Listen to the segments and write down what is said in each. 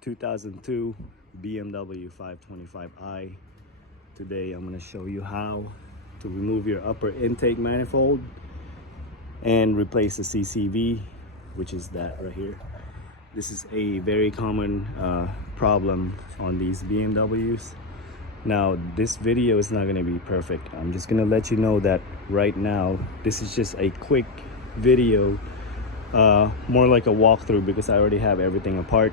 2002 BMW 525i. Today I'm going to show you how to remove your upper intake manifold and replace the CCV, which is that right here. This is a very common problem on these BMWs. Now this video is not going to be perfect. I'm just going to let you know that right now this is just a quick video, more like a walkthrough, because I already have everything apart.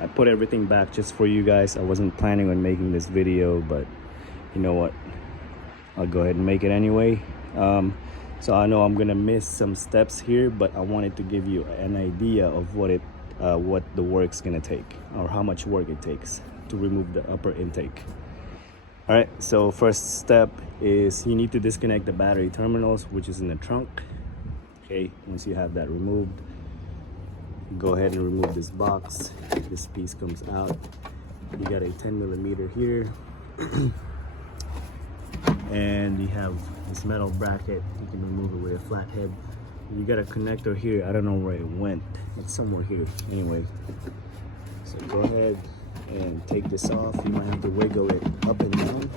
I put everything back just for you guys. I wasn't planning on making this video, but you know what, I'll go ahead and make it anyway. So I know I'm gonna miss some steps here, but I wanted to give you an idea of what the work's gonna take, or how much work it takes to remove the upper intake. All right, so first step is you need to disconnect the battery terminals, which is in the trunk. Okay, once you have that removed, go ahead and remove this box. This piece comes out. You got a 10mm here. And you have this metal bracket. You can remove it with a flathead. You got a connector here. I don't know where it went. It's somewhere here. Anyway, so go ahead and take this off. You might have to wiggle it up and down.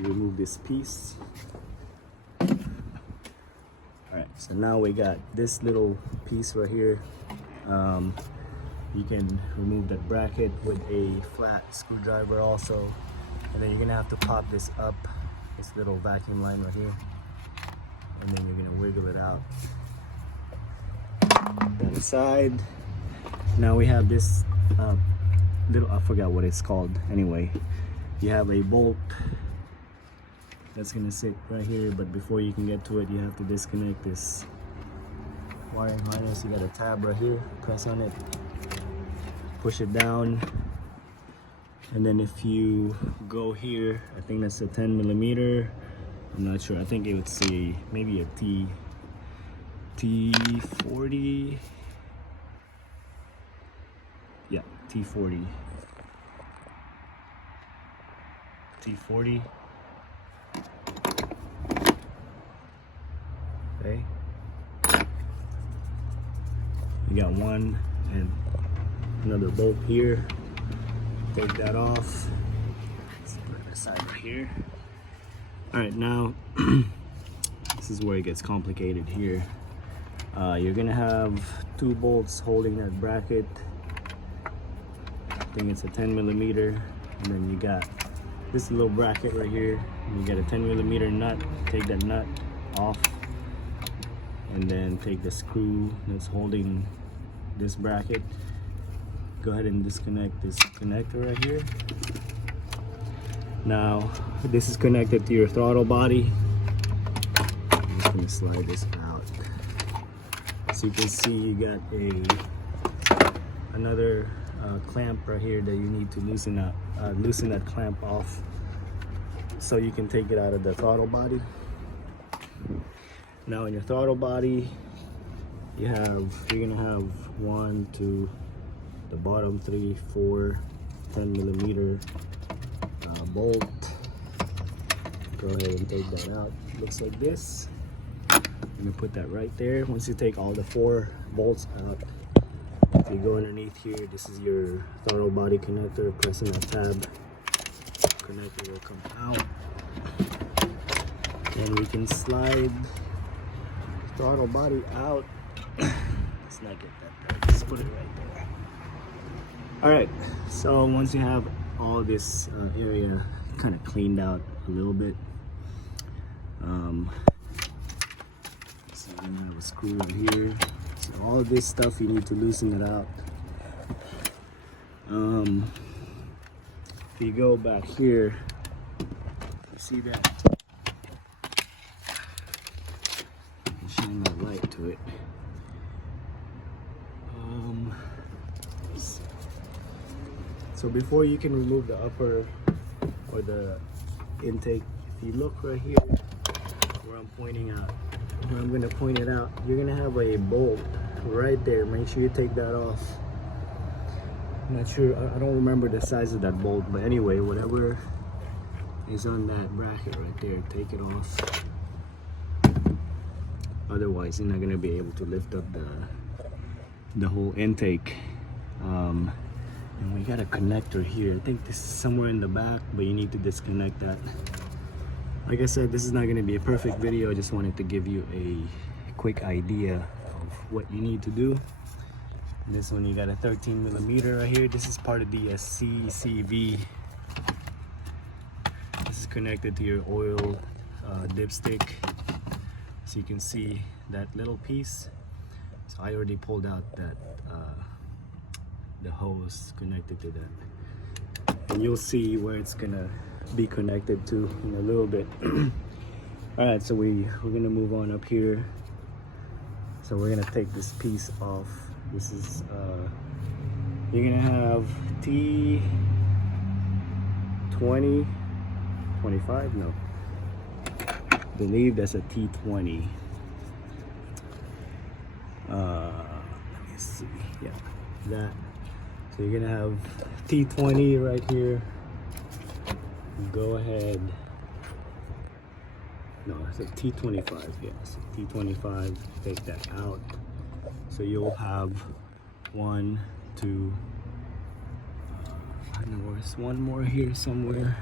Remove this piece. Alright, so now we got this little piece right here. You can remove that bracket with a flat screwdriver also. And then you're gonna have to pop this up, this little vacuum line right here. And then you're gonna wiggle it out. That aside, now we have this little, I forgot what it's called. Anyway, you have a bolt that's gonna sit right here, but before you can get to it, you have to disconnect this wiring harness. You got a tab right here, press on it, push it down, and then if you go here, I think that's a 10mm, I'm not sure, I think it would say maybe a T40, yeah, T40, okay. You got one and another bolt here. Take that off. Let's put it aside right here. All right, now this is where it gets complicated here. You're gonna have two bolts holding that bracket. I think it's a 10mm, and then you got this little bracket right here. You got a 10mm nut. Take that nut off, and then take the screw that's holding this bracket. Go ahead and disconnect this connector right here. Now this is connected to your throttle body. I'm just gonna slide this out. So you can see you got another clamp right here that you need to loosen that clamp off, so you can take it out of the throttle body. Now in your throttle body, you're gonna have 1, 2, the bottom 3, 4 10mm bolt. Go ahead and take that out. Looks like this. I'm gonna put that right there. Once you take all the 4 bolts out, you go underneath here. This is your throttle body connector. Pressing that tab, connector will come out, and we can slide the throttle body out. Let's not get that there. Just put it right there. All right, so once you have all this area kind of cleaned out a little bit, so I'm gonna have a screw right here. So all of this stuff, you need to loosen it out. If you go back here, you see that? Shine that light to it. So before you can remove the upper or the intake, if you look right here where I'm pointing out, where I'm going to point it out, you're going to have a bolt right there. Make sure you take that off. I'm not sure, I don't remember the size of that bolt, but anyway, whatever is on that bracket right there, take it off. Otherwise you're not going to be able to lift up the whole intake. And we got a connector here. I think this is somewhere in the back, but you need to disconnect that. Like I said, this is not going to be a perfect video. I just wanted to give you a quick idea of what you need to do. This one, you got a 13mm right here. This is part of the CCV. This is connected to your oil dipstick, so you can see that little piece. So I already pulled out that the hose connected to that, and you'll see where it's gonna be connected to in a little bit. All right, so we're gonna move on up here. So we're gonna take this piece off. This is you're gonna have T20 25, no, I believe that's a T20. Let me see, yeah, that. So you're gonna have T20 right here. Go ahead, no, it's a T25, yeah, so T25, take that out. So you'll have 1, 2, I know there's one more here somewhere,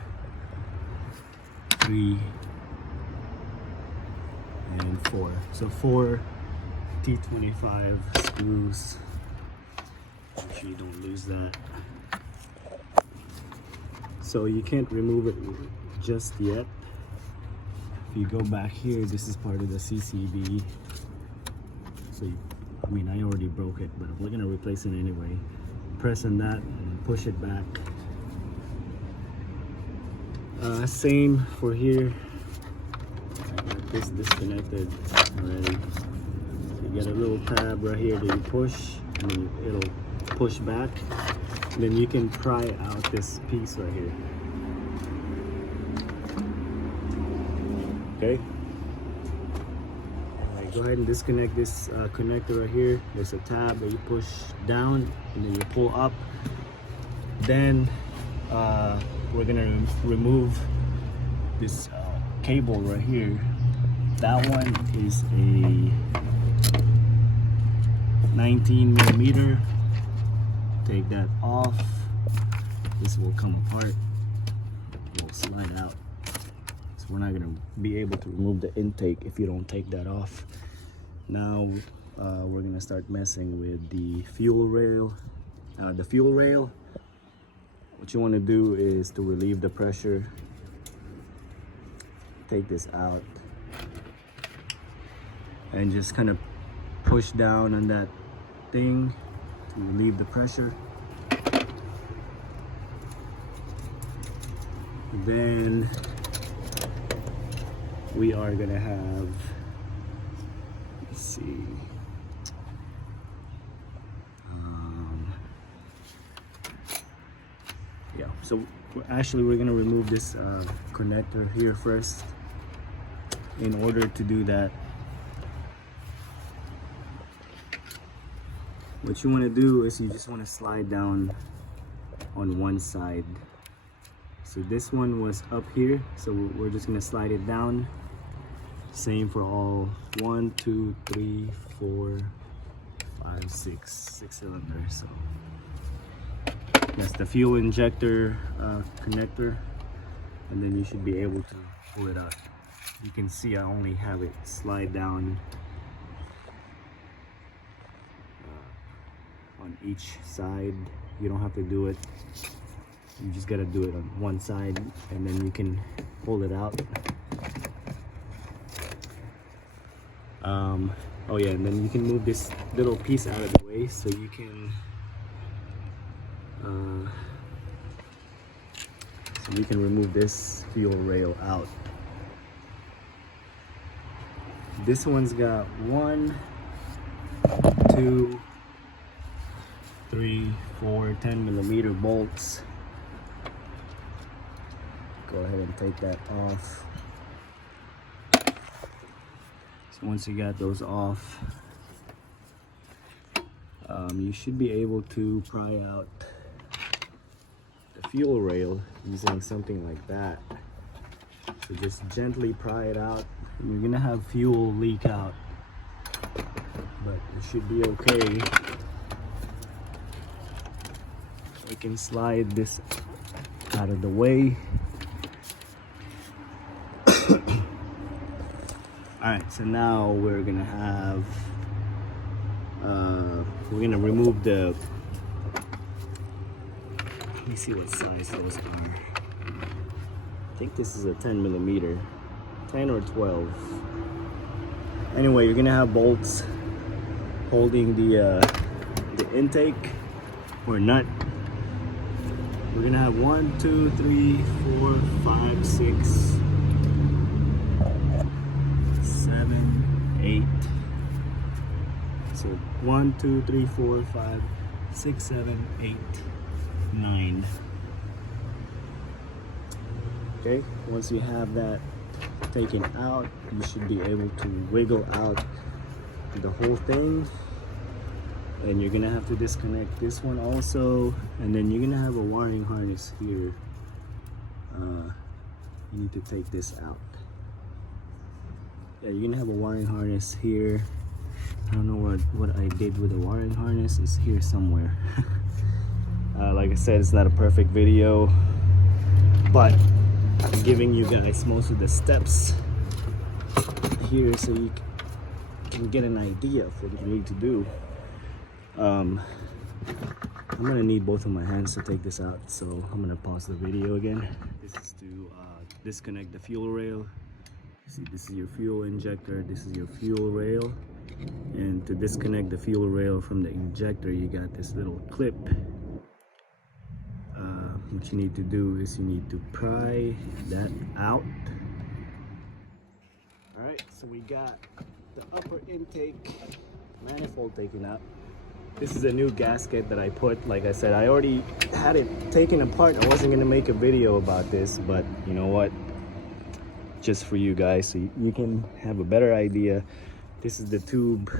3 and 4. So 4 T25 screws. Make sure you don't lose that. So you can't remove it just yet. If you go back here, this is part of the CCV. So I mean, I already broke it, but we're gonna replace it anyway. Press on that and push it back. Same for here. I got this disconnected already. You get a little tab right here that you push, and then it'll push back. And then you can pry out this piece right here. Okay. Go ahead and disconnect this connector right here. There's a tab that you push down and then you pull up. Then we're gonna remove this cable right here. That one is a 19mm. Take that off. This will come apart. It will slide out. So we're not gonna be able to remove the intake if you don't take that off. Now we're gonna start messing with the fuel rail. What you want to do is to relieve the pressure. Take this out and just kind of push down on that thing to relieve the pressure. Then we are gonna have, let's see, yeah, so we're gonna remove this connector here first. In order to do that, what you want to do is you just want to slide down on one side. So this one was up here, so we're just gonna slide it down. Same for all 1, 2, 3, 4, 5, 6 cylinders. So that's the fuel injector connector, and then you should be able to pull it out. You can see I only have it slide down on each side. You don't have to do it. You just gotta do it on one side, and then you can pull it out. Oh yeah, and then you can move this little piece out of the way so you can remove this fuel rail out. This one's got 1, 2, 3, 4 10mm bolts. Go ahead and take that off. So once you got those off, you should be able to pry out the fuel rail using something like that. So just gently pry it out. You're gonna have fuel leak out, but it should be okay. We can slide this out of the way. Alright, so now we're gonna have we're gonna remove the, let me see what size those are. I think this is a 10 millimeter, 10 or 12. Anyway, you're gonna have bolts holding the intake or nut. We're gonna have 1, 2, 3, 4, 5, 6, 7, 8. So 1, 2, 3, 4, 5, 6, 7, 8, 9. Okay, once you have that taken out, you should be able to wiggle out the whole thing. And you're gonna have to disconnect this one also, and then you're gonna have a wiring harness here. You need to take this out. Yeah, you're gonna have a wiring harness here. I don't know what I did with the wiring harness. It's here somewhere. Like I said, it's not a perfect video, but I'm giving you guys most of the steps here so you can get an idea of what you need to do. I'm gonna need both of my hands to take this out, so I'm gonna pause the video again. This is to disconnect the fuel rail. See, this is your fuel injector, this is your fuel rail, and to disconnect the fuel rail from the injector, you got this little clip. What you need to do is you need to pry that out. Alright, so we got the upper intake manifold taken out. This is a new gasket that I put. Like I said, I already had it taken apart. I wasn't gonna make a video about this, but you know what? Just for you guys, so you can have a better idea. This is the tube.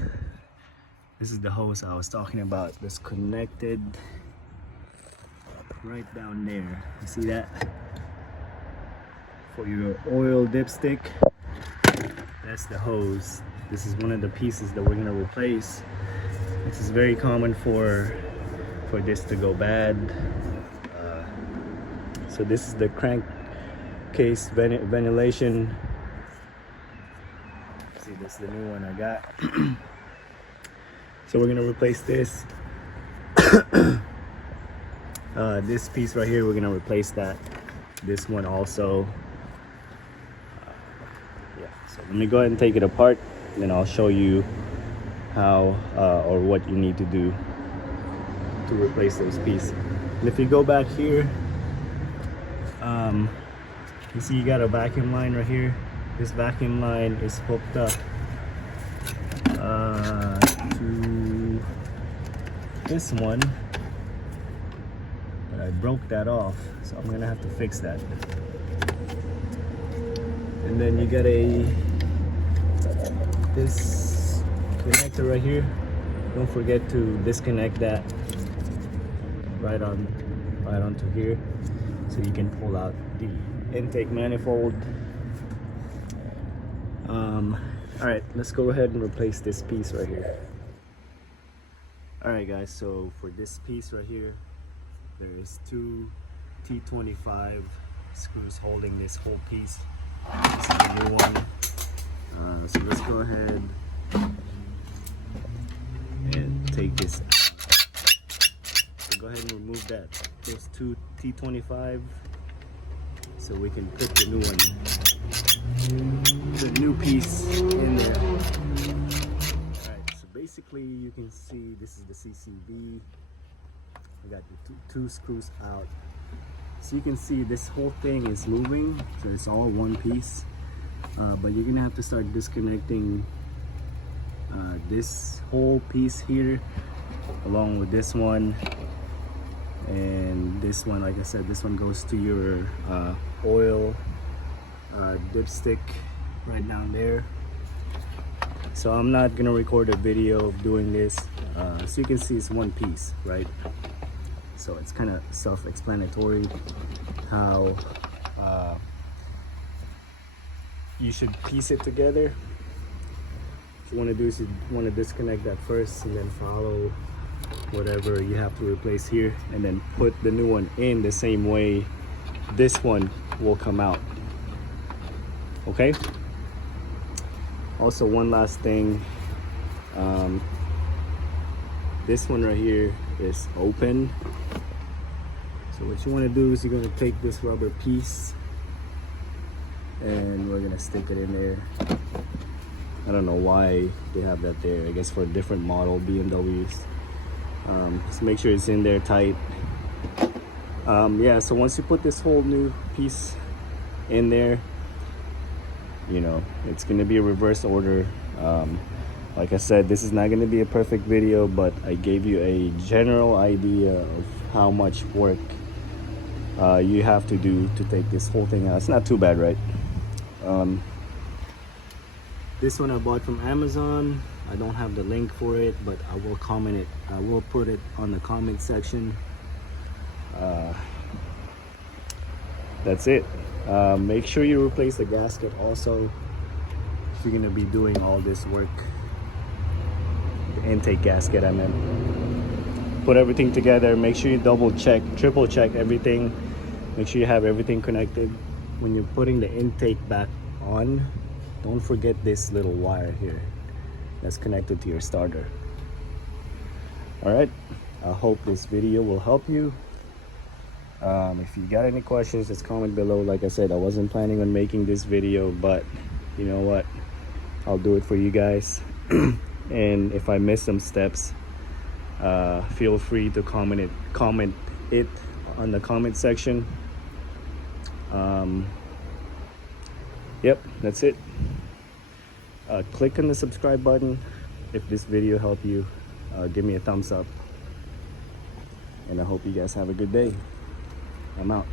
This is the hose I was talking about. That's connected right down there. You see that? For your oil dipstick, that's the hose. This is one of the pieces that we're gonna replace. This is very common for this to go bad. So this is the crankcase ventilation. See, this is the new one I got. So we're gonna replace this. This piece right here, we're gonna replace that. This one also. Yeah. So let me go ahead and take it apart, and then I'll show you how or what you need to do to replace those pieces. And if you go back here, you see you got a vacuum line right here. This vacuum line is hooked up to this one, but I broke that off, so I'm gonna have to fix that. And then you got this connector right here. Don't forget to disconnect that right onto here, so you can pull out the intake manifold. All right, let's go ahead and replace this piece right here. All right, guys. So for this piece right here, there is 2 T25 screws holding this whole piece. This is the new one. So let's go ahead and take this out. So go ahead and remove those 2 T25, so we can put the new one, the new piece in there. Alright, so basically you can see this is the CCV. I got the two screws out. So you can see this whole thing is moving, so it's all one piece. But you're gonna have to start disconnecting this whole piece here, along with this one, and this one. Like I said, this one goes to your oil dipstick right down there. So I'm not gonna record a video of doing this. So you can see it's one piece, right? So it's kind of self-explanatory how you should piece it together. What you want to do is you want to disconnect that first, and then follow whatever you have to replace here, and then put the new one in the same way this one will come out. Okay, also one last thing, this one right here is open, so what you want to do is you're going to take this rubber piece and we're going to stick it in there. I don't know why they have that there. I guess for a different model BMWs. Just make sure it's in there tight. Yeah, so once you put this whole new piece in there, you know, it's going to be a reverse order. Like I said, this is not going to be a perfect video, but I gave you a general idea of how much work you have to do to take this whole thing out. It's not too bad, right? This one I bought from Amazon. I don't have the link for it, but I will comment it. I will put it on the comment section. That's it. Make sure you replace the gasket also if you're gonna be doing all this work. The intake gasket, I meant. Put everything together. Make sure you double check, triple check everything. Make sure you have everything connected. When you're putting the intake back on, don't forget this little wire here that's connected to your starter. All right, I hope this video will help you. If you got any questions, just comment below. Like I said, I wasn't planning on making this video, but you know what, I'll do it for you guys. And if I miss some steps, feel free to comment it on the comment section. Yep, that's it. Click on the subscribe button if this video helped you. Give me a thumbs up, and I hope you guys have a good day. I'm out.